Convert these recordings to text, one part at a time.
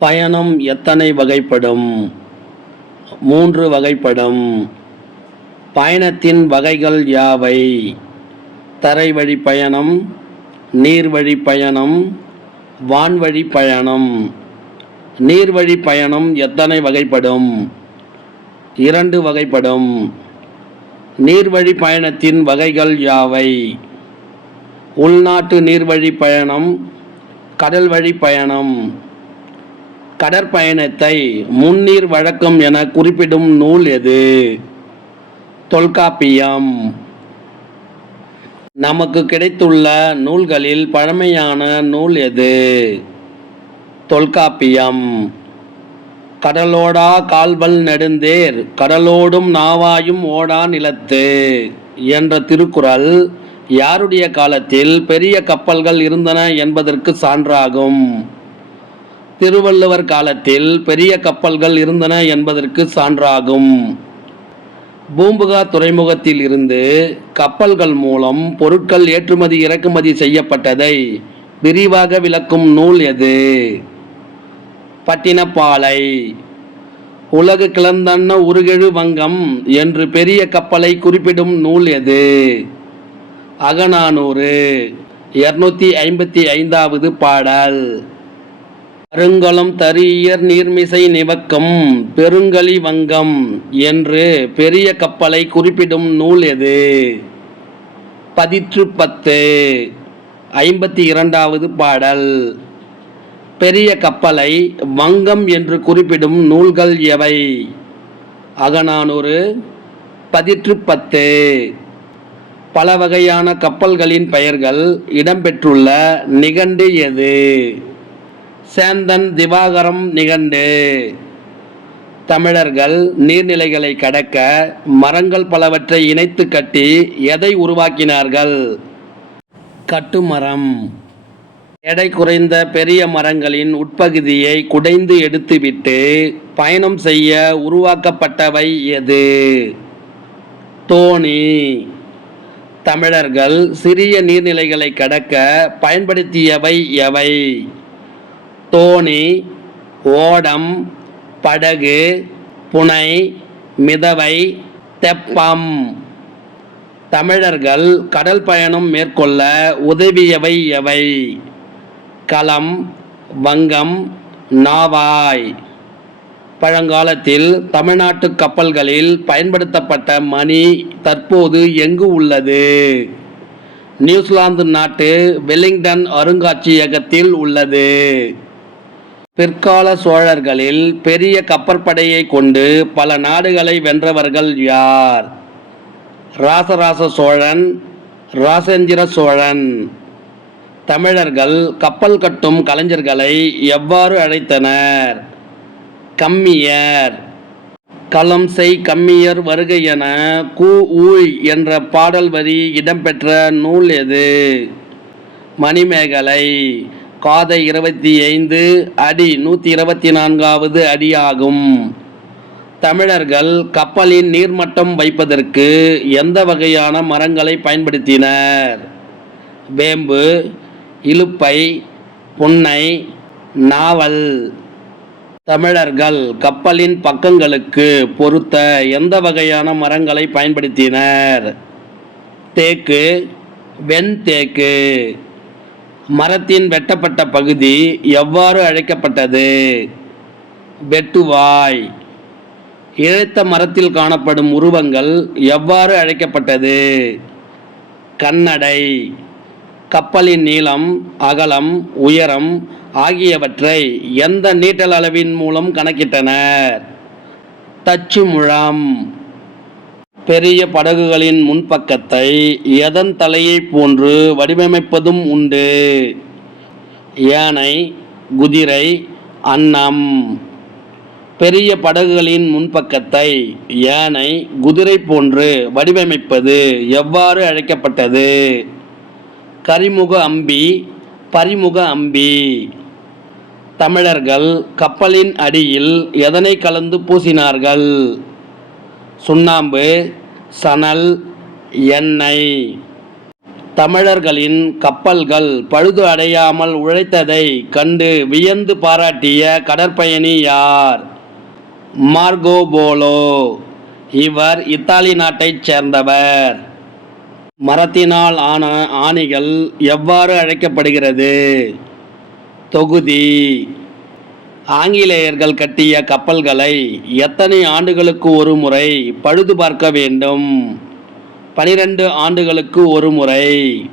பயணம் எத்தனை வகைப்படும்? மூன்று வகைப்படும். பயணத்தின் வகைகள் யாவை? தரைவழி பயணம் நீர்வழி பயணம் வான்வழி பயணம். நீர்வழி பயணம் எத்தனை வகைப்படும்? இரண்டு வகைப்படும். நீர்வழி பயணத்தின் வகைகள் யாவை? உள்நாட்டு நீர்வழி பயணம் கடல் வழி பயணம். கடற்பயணத்தை முன்னீர் வழக்கம் என குறிப்பிடும் நூல் எது? தொல்காப்பியம். நமக்கு கிடைத்துள்ள நூல்களில் பழமையான நூல் எது? தொல்காப்பியம். கடலோடா கால்வல் நெடுந்தேர் கடலோடும் நாவாயும் ஓடா நிலத்து என்ற திருக்குறள் யாருடைய காலத்தில் பெரிய கப்பல்கள் இருந்தன என்பதற்கு சான்றாகும். திருவள்ளுவர் காலத்தில் பெரிய கப்பல்கள் இருந்தன என்பதற்கு சான்றாகும். பூம்புகா துறைமுகத்தில் இருந்து கப்பல்கள் மூலம் பொருட்கள் ஏற்றுமதி இறக்குமதி செய்யப்பட்டதை விரிவாக விளக்கும் நூல் எது? பட்டினப்பாலை. உலகு கிளந்தன்ன உருகெழு வங்கம் என்று பெரிய கப்பலை குறிப்பிடும் நூல் எது? அகநானூறு. இருநூத்தி ஐம்பத்தி ஐந்தாவது பாடல். அருங்கலம் தரியர் நீர்மிசை நிவக்கம் பெருங்கலி வங்கம் என்று பெரிய கப்பலை குறிப்பிடும் நூல் எது? பதிற்று பத்து. ஐம்பத்தி இரண்டாவது பாடல். பெரிய கப்பலை வங்கம் என்று குறிப்பிடும் நூல்கள் எவை? அகநானூறு பதிற்று பத்து. பல வகையான கப்பல்களின் பெயர்கள் இடம்பெற்றுள்ள நிகண்டு எது? சேந்தன் திவாகரம் நிகண்டு. தமிழர்கள் நீர்நிலைகளை கடக்க மரங்கள் பலவற்றை இணைத்து கட்டி எதை உருவாக்கினார்கள்? கட்டுமரம். எடை குறைந்த பெரிய மரங்களின் உட்பகுதியை குடைந்து எடுத்துவிட்டு பயணம் செய்ய உருவாக்கப்பட்டவை எது? தோணி. தமிழர்கள் சிறிய நீர்நிலைகளை கடக்க பயன்படுத்தியவை எவை? தோணி ஓடம் படகு புனை மிதவை தெப்பம். தமிழர்கள் கடல் பயணம் மேற்கொள்ள உதவியவை எவை? களம் வங்கம் நாவாய். பழங்காலத்தில் தமிழ்நாட்டு கப்பல்களில் பயன்படுத்தப்பட்ட மணி தற்போது எங்கு உள்ளது? நியூசிலாந்து நாட்டு வெல்லிங்டன் அருங்காட்சியகத்தில் உள்ளது. பிற்கால சோழர்களில் பெரிய கப்பற்படையை கொண்டு பல நாடுகளை வென்றவர்கள் யார்? ராசராச சோழன் ராசேந்திர சோழன். தமிழர்கள் கப்பல் கட்டும் கலைஞர்களை எவ்வாறு அழைத்தனர்? கம்மியர். களம் செய் கம்மியர் வருகை என கு ஊய் என்ற பாடல் வரி இடம்பெற்ற நூல் எது? மணிமேகலை. காதை இருபத்தி ஐந்து அடி நூற்றி இருபத்தி நான்காவது அடியாகும். தமிழர்கள் கப்பலின் நீர்மட்டம் வைப்பதற்கு எந்த வகையான மரங்களை பயன்படுத்தினர்? வேம்பு இலுப்பை புன்னை நாவல். தமிழர்கள் கப்பலின் பக்கங்களுக்கு பொருத்த எந்த வகையான மரங்களை பயன்படுத்தினர்? தேக்கு வெண்தேக்கு மரத்தின் வெட்டப்பட்ட பகுதி எவ்வாறு அழைக்கப்பட்டது? வெட்டுவாய். இழைத்த மரத்தில் காணப்படும் உருவங்கள் எவ்வாறு அழைக்கப்பட்டது? கண்ணடை. கப்பலின் நீளம் அகலம் உயரம் ஆகியவற்றை எந்த நீட்டல் அளவின் மூலம் கணக்கிட்டனர்? தச்சு முழம். பெரிய படகுகளின் முன்பக்கத்தை எதன் தலையை போன்று வடிவமைப்பதும் உண்டு? யானை குதிரை அன்னம். பெரிய படகுகளின் முன்பக்கத்தை யானை குதிரை போன்று வடிவமைப்பது எவ்வாறு அழைக்கப்பட்டது? கரிமுக அம்பி பரிமுக அம்பி. தமிழர்கள் கப்பலின் அடியில் எதனை கலந்து பூசினார்கள்? சுண்ணாம்பு சணல் எண்ணெய். தமிழர்களின் கப்பல்கள் பழுது அடையாமல் உழைத்ததை கண்டு வியந்து பாராட்டிய கடற்பயணி யார்? Marco Polo. இவர் இத்தாலி நாட்டைச் சேர்ந்தவர். மரத்தினால் ஆன ஆணிகள் எவ்வாறு அழைக்கப்படுகிறது? தொகுதி ஆங்கிலேயர்கள் கட்டிய கப்பல்களை எத்தனை ஆண்டுகளுக்கு ஒரு முறை பழுது பார்க்க வேண்டும்? பனிரெண்டு ஆண்டுகளுக்கு ஒரு முறை.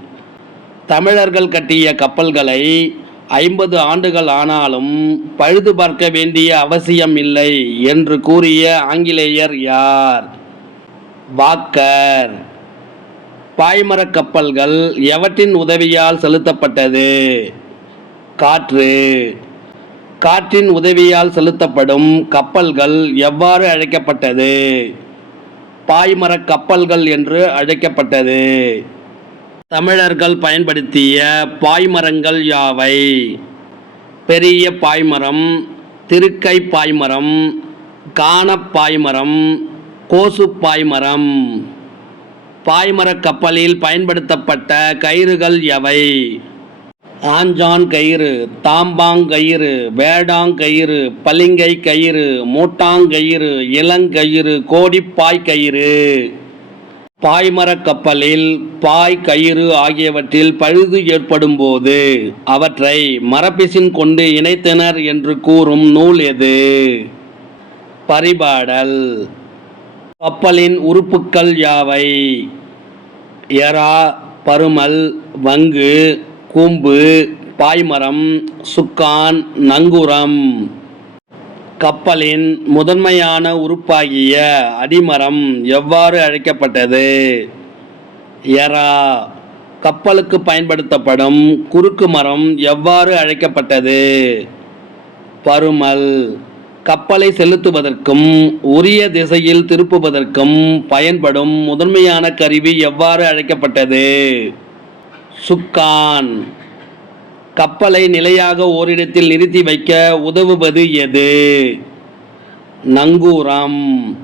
தமிழர்கள் கட்டிய கப்பல்களை ஐம்பது ஆண்டுகள் ஆனாலும் பழுது பார்க்க வேண்டிய அவசியம் இல்லை என்று கூறிய ஆங்கிலேயர் யார்? வாக்கர். பாய்மரக் கப்பல்கள் எவற்றின் உதவியால் செலுத்தப்பட்டது? காற்று. காற்றின் உதவியால் செலுத்தப்படும் கப்பல்கள் எவ்வாறு அழைக்கப்பட்டது? பாய்மரக் கப்பல்கள் என்று அழைக்கப்பட்டது. தமிழர்கள் பயன்படுத்திய பாய்மரங்கள் யாவை? பெரிய பாய்மரம் திருக்கை பாய்மரம் காணப்பாய்மரம் கோசு பாய்மரம். பாய்மரக் கப்பலில் பயன்படுத்தப்பட்ட கயிறுகள் எவை ஆஞ்சான் கயிறு தாம்பாங்கயிறு வேடாங்கயிறு பளிங்கை கயிறு மூட்டாங்கயிறு இளங்கயிறு கோடிப்பாய் கயிறு. பாய்மரக் கப்பலில் பாய் கயிறு ஆகியவற்றில் பழுது ஏற்படும் போது அவற்றை மரப்பிசின் கொண்டு இணைத்தனர் என்று கூறும் நூல் எது? பரிபாடல். கப்பலின் உறுப்புக்கள் யாவை? எறா பருமல் வங்கு கூம்பு பாய்மரம் சுக்கான் நங்கூரம். கப்பலின் முதன்மையான உறுப்பாகிய அடிமரம் எவ்வாறு அழைக்கப்பட்டது? எரா கப்பலுக்கு பயன்படுத்தப்படும் குறுக்கு மரம் எவ்வாறு அழைக்கப்பட்டது? பருமல். கப்பலை செலுத்துவதற்கும் உரிய திசையில் திருப்புவதற்கும் பயன்படும் முதன்மையான கருவி எவ்வாறு அழைக்கப்பட்டது? சுக்கான். கப்பலை நிலையாக ஓரிடத்தில் நிறுத்தி வைக்க உதவுவது எது? நங்கூரம்.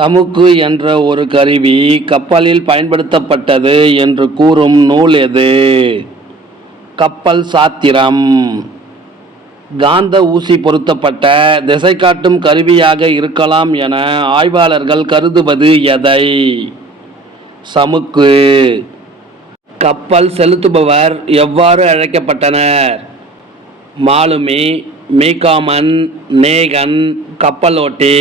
சமுக்கு என்ற ஒரு கருவி கப்பலில் பயன்படுத்தப்பட்டது என்று கூறும் நூல் எது? கப்பல் சாத்திரம். காந்த ஊசி பொருத்தப்பட்ட திசை காட்டும் கருவியாக இருக்கலாம் என ஆய்வாளர்கள் கருதுவது எதை? சமுக்கு. கப்பல் செலுத்துபவர் எவ்வாறு அழைக்கப்பட்டனர்? மாலுமி மீகாமன் நேகன் கப்பலோட்டி.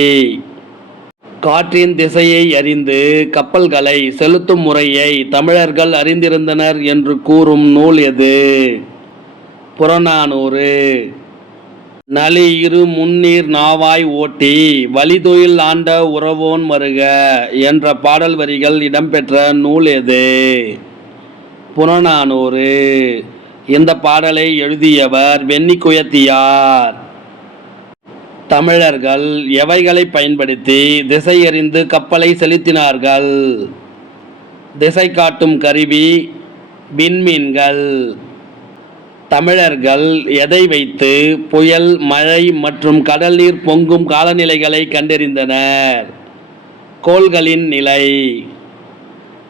காற்றின் திசையை அறிந்து கப்பல்களை செலுத்தும் முறையை தமிழர்கள் அறிந்திருந்தனர் என்று கூறும் நூல் எது? புறநானூறு. நலி இரு முன்னீர் நாவாய் ஓட்டி வலிதொயில் ஆண்ட உறவோன் மருக என்ற பாடல் வரிகள் இடம்பெற்ற நூல் எது? புறநானூறு. இந்த பாடலை எழுதியவர் வெண்ணிக்குயத்தியார் தமிழர்கள் எவைகளை பயன்படுத்தி திசையறிந்து கப்பலை செலுத்தினார்கள்? திசை காட்டும் கருவி விண்மீன்கள். தமிழர்கள் எதை வைத்து புயல் மழை மற்றும் கடல் நீர் பொங்கும் காலநிலைகளை கண்டறிந்தனர்? கோள்களின் நிலை.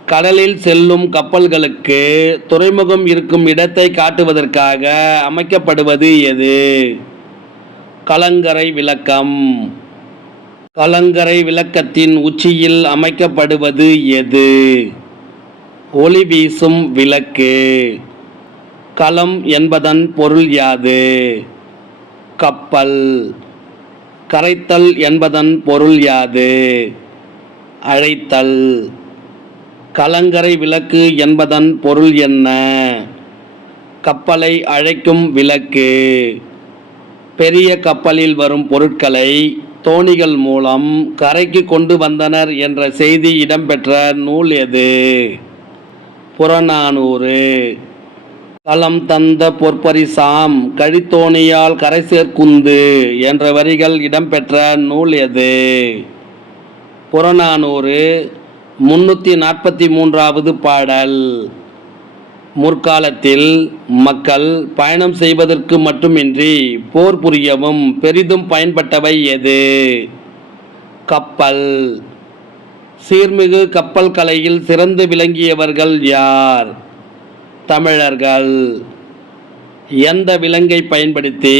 கடலில் செல்லும் கப்பல்களுக்கு துறைமுகம் இருக்கும் இடத்தை காட்டுவதற்காக அமைக்கப்படுவது எது? கலங்கரை விளக்கம். கலங்கரை விளக்கத்தின் உச்சியில் அமைக்கப்படுவது எது? ஒளி வீசும் விளக்கு. களம் என்பதன் பொருள் யாது? கப்பல். கரைத்தல் என்பதன் பொருள் யாது? அழைத்தல். கலங்கரை விளக்கு என்பதன் பொருள் என்ன? கப்பலை அழைக்கும் விளக்கு. பெரிய கப்பலில் வரும் பொருட்களை தோணிகள் மூலம் கரைக்கு கொண்டு வந்தனர் என்ற செய்தி இடம்பெற்ற நூல் எது? புறநானூறு. களம் தந்த பொற்பரிசாம் கழித்தோணியால் கரை சேர்க்குந்து என்ற வரிகள் இடம்பெற்ற நூல் எது? புறநானூறு. முன்னூற்றி நாற்பத்தி மூன்றாவது பாடல். முற்காலத்தில் மக்கள் பயணம் செய்வதற்கு மட்டுமின்றி போர் புரியவும் பெரிதும் பயன்பட்டவை எது? கப்பல். சீர்மிகு கப்பல் கலையில் சிறந்து விளங்கியவர்கள் யார்? தமிழர்கள். எந்த விலங்கை பயன்படுத்தி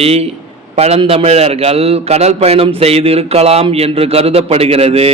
பழந்தமிழர்கள் கடல் பயணம் செய்திருக்கலாம் என்று கருதப்படுகிறது?